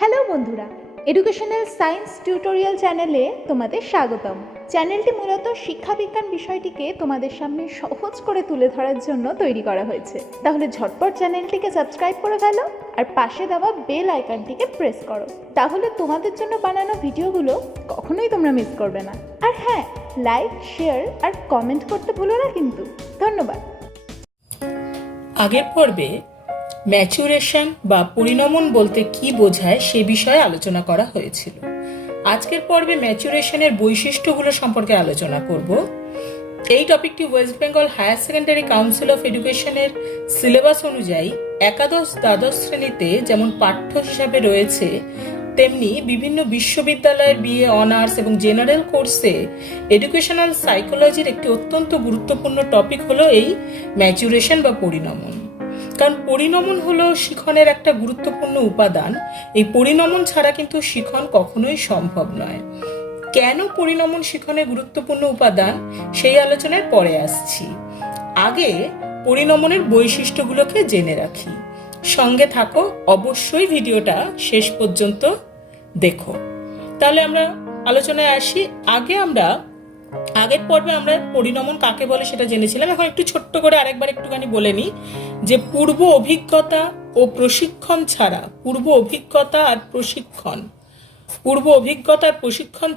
Hello বন্ধুরা, educational science tutorial চ্যানেলে তোমাদের স্বাগতম। চ্যানেলটি মূলত শিক্ষাবিজ্ঞান বিষয়টিকে তোমাদের সামনে সহজ করে তুলে ধরার জন্য তৈরি করা হয়েছে। তাহলে ঝটপট চ্যানেলটিকে সাবস্ক্রাইব করে ফেলো আর পাশে দেওয়া বেল আইকনটিকে প্রেস করো। তাহলে তোমাদের জন্য বানানো ভিডিওগুলো কখনোই তোমরা মিস করবে না। আর হ্যাঁ, লাইক, শেয়ার আর কমেন্ট করতে ভুলো না কিন্তু। ধন্যবাদ। আগের পর্বে ম্যাচুরেশন বা পরিণমন বলতে কি বোঝায় সে বিষয়ে আলোচনা করা হয়েছিল। আজকের পর্বে ম্যাচুরেশনের বৈশিষ্ট্যগুলো সম্পর্কে আলোচনা করব। এই টপিকটি West Bengal Higher Secondary Council of এডুকেশনের সিলেবাস অনুযায়ী একাদশ দ্বাদশ শ্রেণীতে যেমন পাঠ্য হিসাবে রয়েছে, তেমনি বিভিন্ন বিশ্ববিদ্যালয়ের বিএ অনার্স এবং জেনারেল কোর্সে এডুকেশনাল সাইকোলজির একটি অত্যন্ত গুরুত্বপূর্ণ টপিক হলো এই ম্যাচুরেশন বা পরিণমন। কারণ পরিণমন হলো শিখনের একটা গুরুত্বপূর্ণ উপাদান। এই পরিণমন ছাড়া কিন্তু শিখন কখনোই সম্ভব নয়। কেন পরিণমন শিখনের গুরুত্বপূর্ণ উপাদান সেই আলোচনায় পরে আসছি। আগে পরিণমনের বৈশিষ্ট্যগুলোকে জেনে রাখি। সঙ্গে থাকো, অবশ্যই ভিডিওটা শেষ পর্যন্ত দেখো। তাহলে আমরা আলোচনায় আসি। আগের পর্বে আমরা পরিণমন কাকে বলে সেটা জেনেছিলাম। এখন একটু ছোট্ট করে আরেকবার একটুখানি বলে নিই যে পূর্ব অভিজ্ঞতা ও প্রশিক্ষণ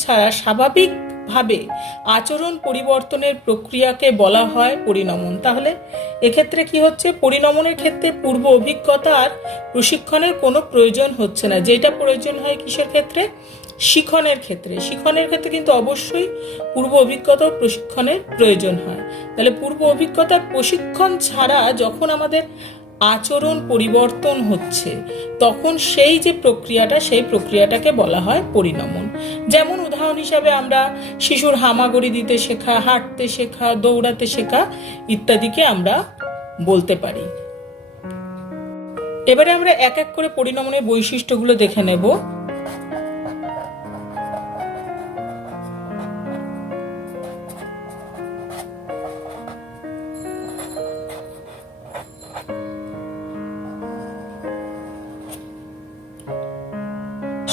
ছাড়া স্বাভাবিকভাবে আচরণ পরিবর্তনের প্রক্রিয়াকে বলা হয় পরিণমন। তাহলে এক্ষেত্রে কি হচ্ছে? পরিণমনের ক্ষেত্রে পূর্ব অভিজ্ঞতা আর প্রশিক্ষণের কোনো প্রয়োজন হচ্ছে না। যেটা প্রয়োজন হয় কিসের ক্ষেত্রে? শিখনের ক্ষেত্রে কিন্তু অবশ্যই পূর্ব অভিজ্ঞতা ও প্রশিক্ষণের প্রয়োজন হয়। তাহলে পূর্ব অভিজ্ঞতার প্রশিক্ষণ ছাড়া যখন আমাদের আচরণ পরিবর্তন হচ্ছে, তখন সেই প্রক্রিয়াটাকে বলা হয় পরিণমন। যেমন উদাহরণ হিসাবে আমরা শিশুর হামাগুড়ি দিতে শেখা, হাঁটতে শেখা, দৌড়াতে শেখা ইত্যাদিকে আমরা বলতে পারি। এবারে আমরা এক এক করে পরিণমনের বৈশিষ্ট্যগুলো দেখে নেব।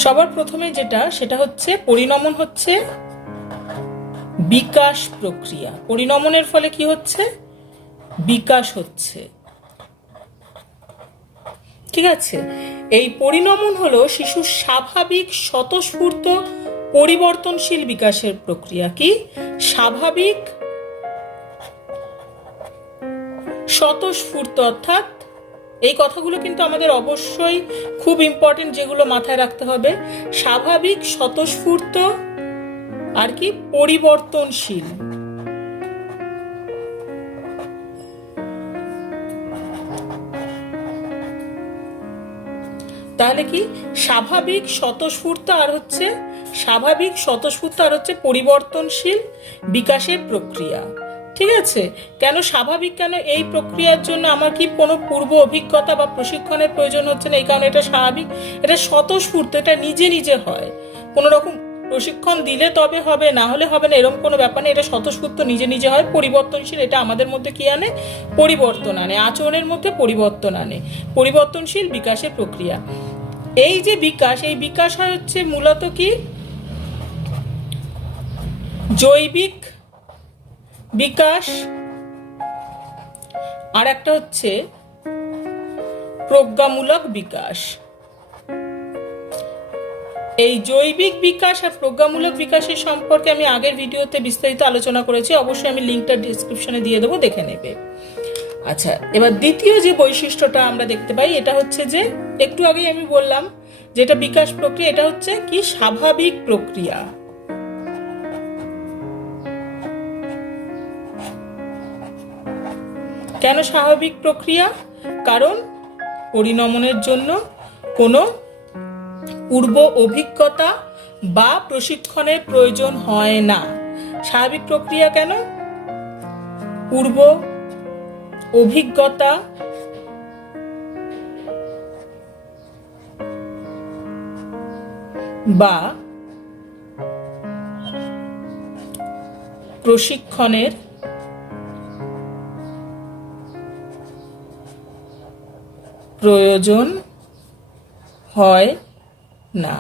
সবার প্রথমে সেটা হচ্ছে পরিণমন হচ্ছে বিকাশ প্রক্রিয়া। পরিণমনের ফলে কি হচ্ছে? বিকাশ হচ্ছে। ঠিক আছে? এই পরিণমন হলো শিশুর স্বাভাবিক স্বতঃস্ফূর্ত পরিবর্তনশীল বিকাশের প্রক্রিয়া। কি? স্বাভাবিক স্বতঃস্ফূর্ত, অর্থাৎ এই কথাগুলো কিন্তু আমাদের অবশ্যই খুব ইম্পর্টেন্ট, যেগুলো মাথায় রাখতে হবে। স্বাভাবিক স্বতঃস্ফূর্ত আর কি পরিবর্তনশীল। তাহলে কি? স্বাভাবিক স্বতঃস্ফূর্ত আর হচ্ছে পরিবর্তনশীল বিকাশের প্রক্রিয়া। ঠিক আছে? কেন স্বাভাবিক? কেন এই প্রক্রিয়ার জন্য আমার কি কোনো পূর্ব অভিজ্ঞতা বা প্রশিক্ষণের প্রয়োজন হচ্ছে না। এই কারণে এটা স্বাভাবিক, এটা স্বতঃস্ফূর্ত, এটা নিজে নিজে হয়। কোনো রকম প্রশিক্ষণ দিলে তবে হবে, না হলে হবে না, এরকম কোনো ব্যাপার নেই। এটা স্বতঃস্ফূর্ত, নিজে নিজে হয়। পরিবর্তনশীল, এটা আমাদের মধ্যে কি আনে? পরিবর্তন আনে, আচরণের মধ্যে পরিবর্তন আনে। পরিবর্তনশীল বিকাশের প্রক্রিয়া। এই যে বিকাশ, এই বিকাশ হয় হচ্ছে মূলত কি? জৈবিক বিকাশ, আর একটা হচ্ছে প্রজ্ঞামূলক বিকাশ। এই জৈবিক বিকাশ আর প্রজ্ঞামূলক বিকাশের সম্পর্কে আমি আগের ভিডিওতে বিস্তারিত আলোচনা করেছি। অবশ্যই আমি লিঙ্কটা ডেসক্রিপশনে দিয়ে দেবো, দেখে নেবে। আচ্ছা, এবার দ্বিতীয় যে বৈশিষ্ট্যটা আমরা দেখতে পাই, এটা হচ্ছে যে একটু আগেই আমি বললাম যেটা বিকাশ প্রক্রিয়া, এটা হচ্ছে কি? স্বাভাবিক প্রক্রিয়া। কেন স্বাভাবিক প্রক্রিয়া? কারণ পরিণমনের জন্য কোনো পূর্ব অভিজ্ঞতা বা প্রশিক্ষণের প্রয়োজন হয় না। স্বাভাবিক প্রক্রিয়া কেন? পূর্ব অভিজ্ঞতা বা প্রশিক্ষণের প্রয়োজন হয় না।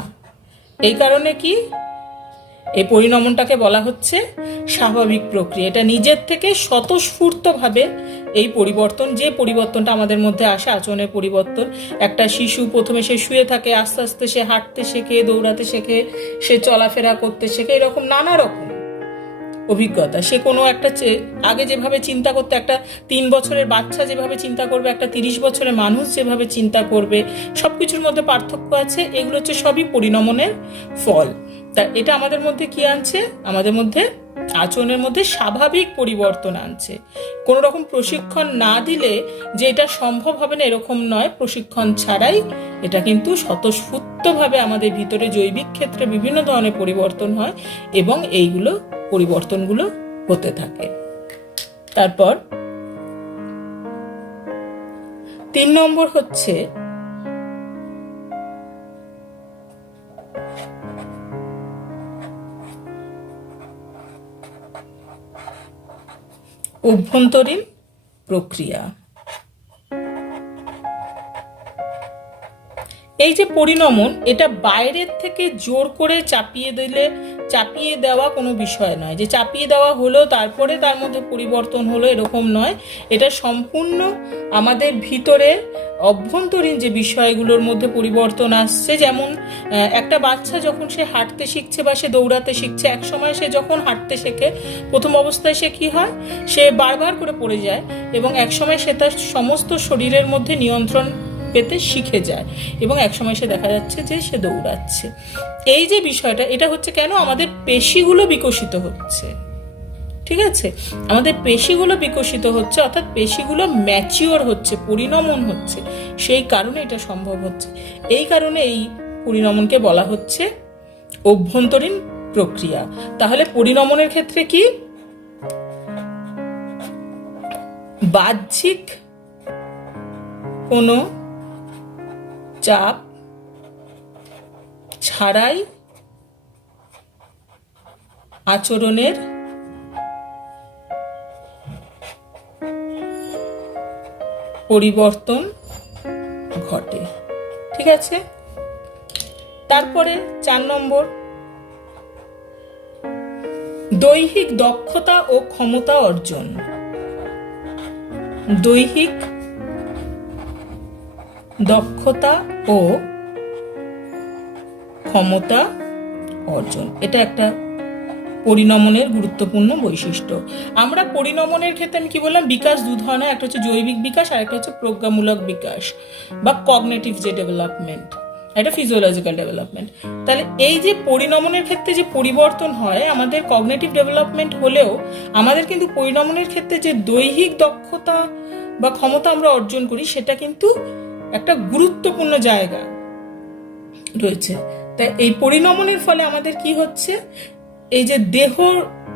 এই কারণে কি এই পরিণমনটাকে বলা হচ্ছে স্বাভাবিক প্রক্রিয়া। এটা নিজের থেকে স্বতঃস্ফূর্তভাবে এই পরিবর্তন, যে পরিবর্তনটা আমাদের মধ্যে আসে, আচরণের পরিবর্তন। একটা শিশু প্রথমে সে শুয়ে থাকে, আস্তে আস্তে সে হাঁটতে শেখে, দৌড়াতে শেখে, সে চলাফেরা করতে শেখে, এরকম নানা রকম অভিজ্ঞতা। সে কোনো একটা আগে যেভাবে চিন্তা করতে, একটা 3 বছরের বাচ্চা যেভাবে চিন্তা করবে, একটা 30 বছরের মানুষ যেভাবে চিন্তা করবে, সব কিছুর মধ্যে পার্থক্য আছে। এগুলো হচ্ছে সবই পরিণমনের ফল। তা এটা আমাদের মধ্যে কি আনছে? আমাদের মধ্যে আচরণের মধ্যে স্বাভাবিক পরিবর্তন আনছে। কোনো রকম প্রশিক্ষণ না দিলে যে এটা সম্ভব হবে না এরকম নয়। প্রশিক্ষণ ছাড়াই এটা কিন্তু স্বতঃস্ফূর্তভাবে আমাদের ভিতরে জৈবিক ক্ষেত্রে বিভিন্ন ধরনের পরিবর্তন হয় এবং এইগুলো পরিবর্তনগুলো হতে থাকে। তারপর 3 নম্বর হচ্ছে অভ্যন্তরীণ প্রক্রিয়া। এই যে পরিণমন, এটা বাইরের থেকে জোর করে চাপিয়ে দেওয়া কোনো বিষয় নয়, যে চাপিয়ে দেওয়া হলো তারপরে তার মধ্যে পরিবর্তন হলো, এরকম নয়। এটা সম্পূর্ণ আমাদের ভিতরে অভ্যন্তরীণ যে বিষয়গুলোর মধ্যে পরিবর্তন আসছে। যেমন একটা বাচ্চা যখন সে হাঁটতে শিখছে বা সে দৌড়াতে শিখছে, এক সময় সে যখন হাঁটতে শেখে, প্রথম অবস্থায় সে কি হয়, সে বারবার করে পড়ে যায় এবং এক সময় সে তার সমস্ত শরীরের মধ্যে নিয়ন্ত্রণ পেতে শিখে যায় এবং একসময় সে দেখা যাচ্ছে যে সে দৌড়াচ্ছে। এই যে বিষয়টা, এটা হচ্ছে কেন? আমাদের পেশিগুলো বিকশিত হচ্ছে। ঠিক আছে, আমাদের পেশিগুলো বিকশিত হচ্ছে, অর্থাৎ পেশিগুলো ম্যাচিওর হচ্ছে, পরিণমন হচ্ছে, সেই কারণে এটা সম্ভব হচ্ছে। এই কারণে এই পরিণমনকে বলা হচ্ছে অভ্যন্তরীণ প্রক্রিয়া। তাহলে পরিণমনের ক্ষেত্রে কি বাহ্যিক কোনো চাপ ছাড়াই আচরণের পরিবর্তন ঘটে। ঠিক আছে, তারপরে 4 নম্বর দৈহিক দক্ষতা ও ক্ষমতা অর্জন। দৈহিক দক্ষতা ও ক্ষমতা অর্জন, এটা একটা পরিণমনের গুরুত্বপূর্ণ বৈশিষ্ট্য। আমরা পরিণমনের ক্ষেত্রে আমি কি বললাম, বিকাশ 2 ধরনের, একটা হচ্ছে জৈবিক বিকাশ আর একটা হচ্ছে প্রজ্ঞামূলক বিকাশ বা কগনিটিভ যে ডেভেলপমেন্ট, এটা ফিজিওলজিক্যাল ডেভেলপমেন্ট। তাহলে এই যে পরিণমনের ক্ষেত্রে যে পরিবর্তন হয়, আমাদের কগনিটিভ ডেভেলপমেন্ট হলেও আমাদের কিন্তু পরিণমনের ক্ষেত্রে যে দৈহিক দক্ষতা বা ক্ষমতা আমরা অর্জন করি, সেটা কিন্তু একটা গুরুত্বপূর্ণ জায়গা রয়েছে। তাই এই পরিণমনের ফলে আমাদের কি হচ্ছে, এই যে দেহ,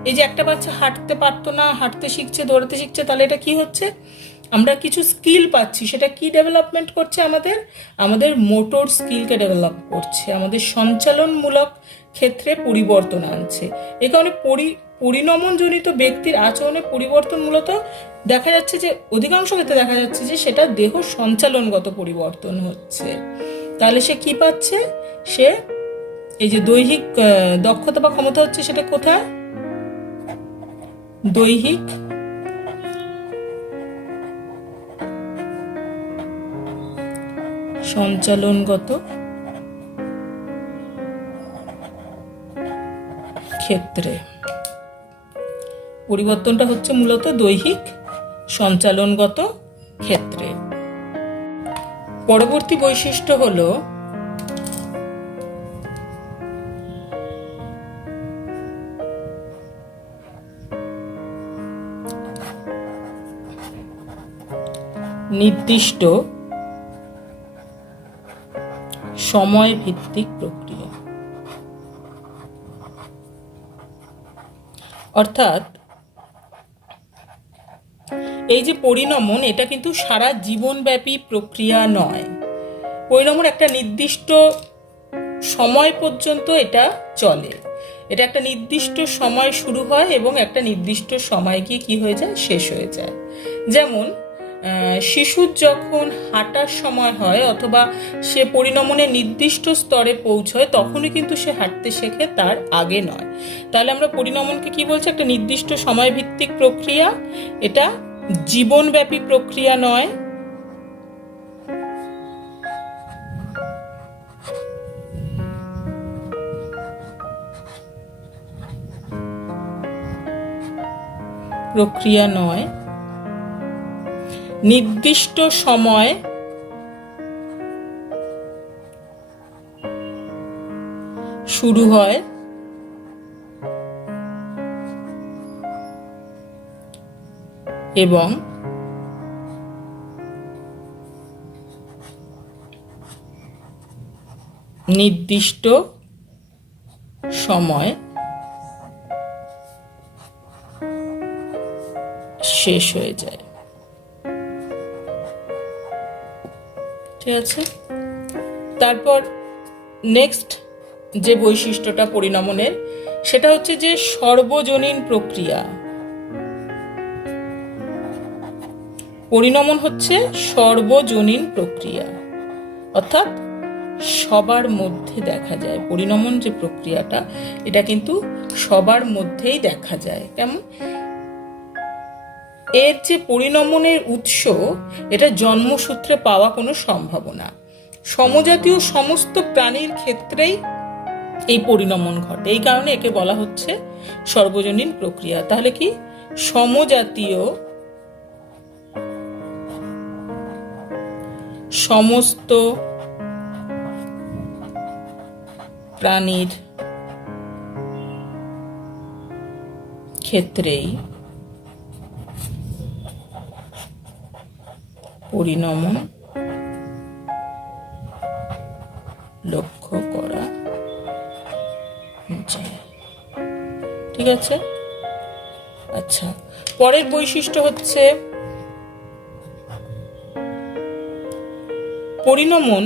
এই যে একটা বাচ্চা হাঁটতে পারতো না, হাঁটতে শিখছে, দৌড়াতে শিখছে, তাহলে এটা কি হচ্ছে, আমরা কিছু স্কিল পাচ্ছি। সেটা কি ডেভেলপমেন্ট করছে? আমাদের মোটর স্কিলকে ডেভেলপ করছে, আমাদের সঞ্চালনমূলক ক্ষেত্রে পরিবর্তন আনছে। এ কারণে পরিণমনজনিত ব্যক্তির আচরণে পরিবর্তন মূলত দেখা যাচ্ছে যে অধিকাংশ ক্ষেত্রে দেখা যাচ্ছে যে সেটা দেহ সঞ্চালনগত পরিবর্তন হচ্ছে। তাহলে সে কি পাচ্ছে? সে এই যে দৈহিক দক্ষতা বা ক্ষমতা হচ্ছে, সেটা কোথায়? দৈহিক সঞ্চালনগত ক্ষেত্রে পরিবর্তনটা হচ্ছে মূলত দৈহিক সঞ্চালনগত ক্ষেত্রে। পরবর্তী বৈশিষ্ট্য হলো নির্দিষ্ট সময় ভিত্তিক প্রক্রিয়া। অর্থাৎ এই যে পরিণমন, এটা কিন্তু সারা জীবনব্যাপী প্রক্রিয়া নয়। পরিণমন একটা নির্দিষ্ট সময় পর্যন্ত এটা চলে। এটা একটা নির্দিষ্ট সময় শুরু হয় এবং একটা নির্দিষ্ট সময় গিয়ে কি হয়ে যায়, শেষ হয়ে যায়। যেমন শিশুর যখন হাঁটার সময় হয় অথবা সে পরিণমনের নির্দিষ্ট স্তরে পৌঁছয় তখনই কিন্তু সে হাঁটতে শেখে, তার আগে নয়। তাহলে আমরা পরিণমনকে কি বলছি? একটা নির্দিষ্ট সময়ভিত্তিক প্রক্রিয়া, এটা জীবনব্যাপী প্রক্রিয়া নয়। নির্দিষ্ট সময় শুরু হয় এবং নির্দিষ্ট সময় শেষ হয়ে যায়। ঠিক আছে, তারপর নেক্সট যে বৈশিষ্ট্যটা পরিণমনের, সেটা হচ্ছে যে সর্বজনীন প্রক্রিয়া। পরিণমন হচ্ছে সর্বজনীন প্রক্রিয়া, অর্থাৎ সবার মধ্যে দেখা যায়। পরিণমন যে প্রক্রিয়াটা, এটা কিন্তু সবার মধ্যেই দেখা যায়। কেমন? এর যে পরিণমনের উৎস, এটা জন্মসূত্রে পাওয়া কোনো সম্ভাবনা। সমজাতীয় সমস্ত প্রাণীর ক্ষেত্রেই এই পরিণমন ঘটে, এই কারণে একে বলা হচ্ছে সর্বজনীন প্রক্রিয়া। তাহলে কি? সমজাতীয় সমস্ত প্রাণীর ক্ষেত্রেই পরিণমন লক্ষ্য করা যায়। ঠিক আছে, আচ্ছা, পরের বৈশিষ্ট্য হচ্ছে পরিণমন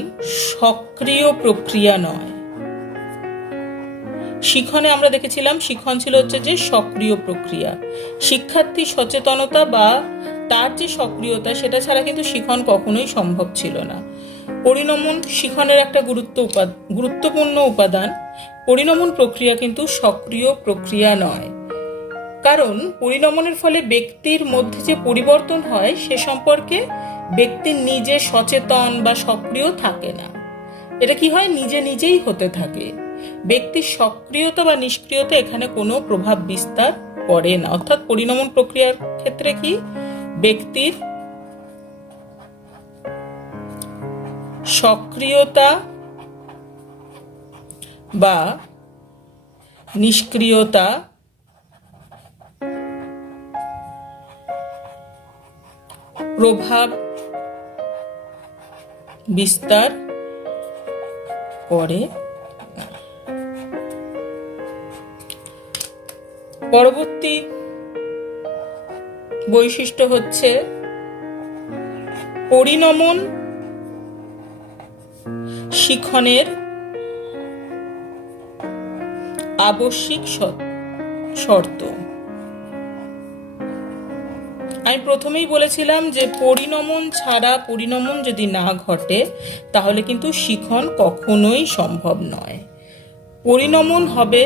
সক্রিয় প্রক্রিয়া নয়। শিখনে আমরা দেখেছিলাম শিখন ছিল হচ্ছে যে সক্রিয় প্রক্রিয়া। শিক্ষার্থী সচেতনতা বা তার যে সক্রিয়তা, সেটা ছাড়া কিন্তু শিখন কখনোই সম্ভব ছিল না। পরিণমন শিখনের একটা গুরুত্বপূর্ণ উপাদান। পরিণমন প্রক্রিয়া কিন্তু সক্রিয় প্রক্রিয়া নয়, কারণ পরিণমনের ফলে ব্যক্তির মধ্যে যে পরিবর্তন হয় সে সম্পর্কে ব্যক্তি নিজে সচেতন বা সক্রিয় থাকে না। এটা কি হয়? নিজে নিজেই হতে থাকে। ব্যক্তির সক্রিয়তা বা নিষ্ক্রিয়তা এখানে কোনো প্রভাব বিস্তার করে না। অর্থাৎ পরিণমন প্রক্রিয়ার ক্ষেত্রে কি ব্যক্তির সক্রিয়তা বা নিষ্ক্রিয়তা প্রভাব বিস্তার করে। পরবর্তী বৈশিষ্ট্য হচ্ছে পরিণমন শিখনের আবশ্যিক শর্ত। আমি প্রথমেই বলেছিলাম যে পরিণমন ছাড়া, পরিণমন যদি না ঘটে তাহলে কিন্তু শিখন কখনোই সম্ভব নয়। পরিণমন হবে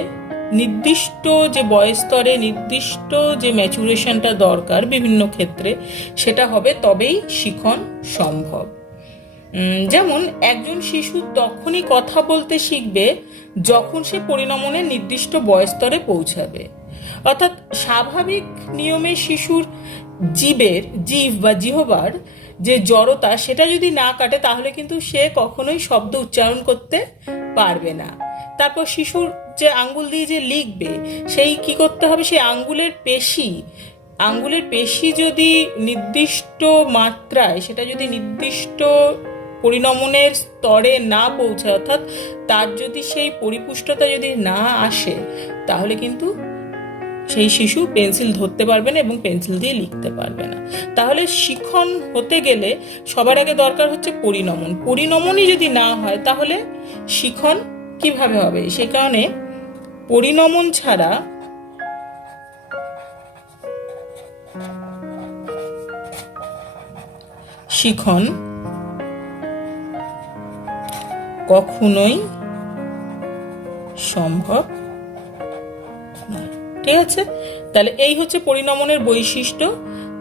নির্দিষ্ট যে বয়স স্তরে নির্দিষ্ট যে ম্যাচুরেশনটা দরকার বিভিন্ন ক্ষেত্রে, সেটা হবে, তবেই শিখন সম্ভব। যেমন একজন শিশু তখনই কথা বলতে শিখবে যখন সে পরিণমনের নির্দিষ্ট বয়স স্তরে পৌঁছাবে। অর্থাৎ স্বাভাবিক নিয়মে শিশুর জিভ বা জিহবার যে জড়তা, সেটা যদি না কাটে তাহলে কিন্তু সে কখনোই শব্দ উচ্চারণ করতে পারবে না। তারপর শিশুর যে আঙ্গুল দিয়ে যে লিখবে, সেই কি করতে হবে? সেই আঙ্গুলের পেশি যদি নির্দিষ্ট মাত্রায়, সেটা যদি নির্দিষ্ট পরিণমনের স্তরে না পৌঁছায়, অর্থাৎ তার যদি সেই পরিপুষ্টতা যদি না আসে, তাহলে কিন্তু সেই শিশু পেন্সিল ধরতে পারবে না এবং পেন্সিল দিয়ে লিখতে পারবে না। তাহলে শিখন হতে গেলে সবার আগে দরকার হচ্ছে পরিণমন। পরিণমনই যদি না হয় তাহলে শিখন কিভাবে হবে? সে কারণে পরিণমন ছাড়া শিখন কখনোই সম্ভব নয়। ঠিক আছে, তাহলে এই হচ্ছে পরিণমনের বৈশিষ্ট্য।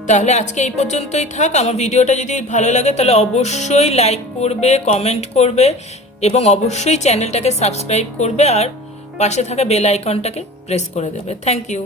তাহলে আজকে এই পর্যন্তই থাক। আমার ভিডিওটা যদি ভালো লাগে তাহলে অবশ্যই লাইক করবে, কমেন্ট করবে এবং অবশ্যই চ্যানেলটাকে সাবস্ক্রাইব করবে আর পাশে থাকা বেল আইকনটাকে প্রেস করে দেবে। Thank you.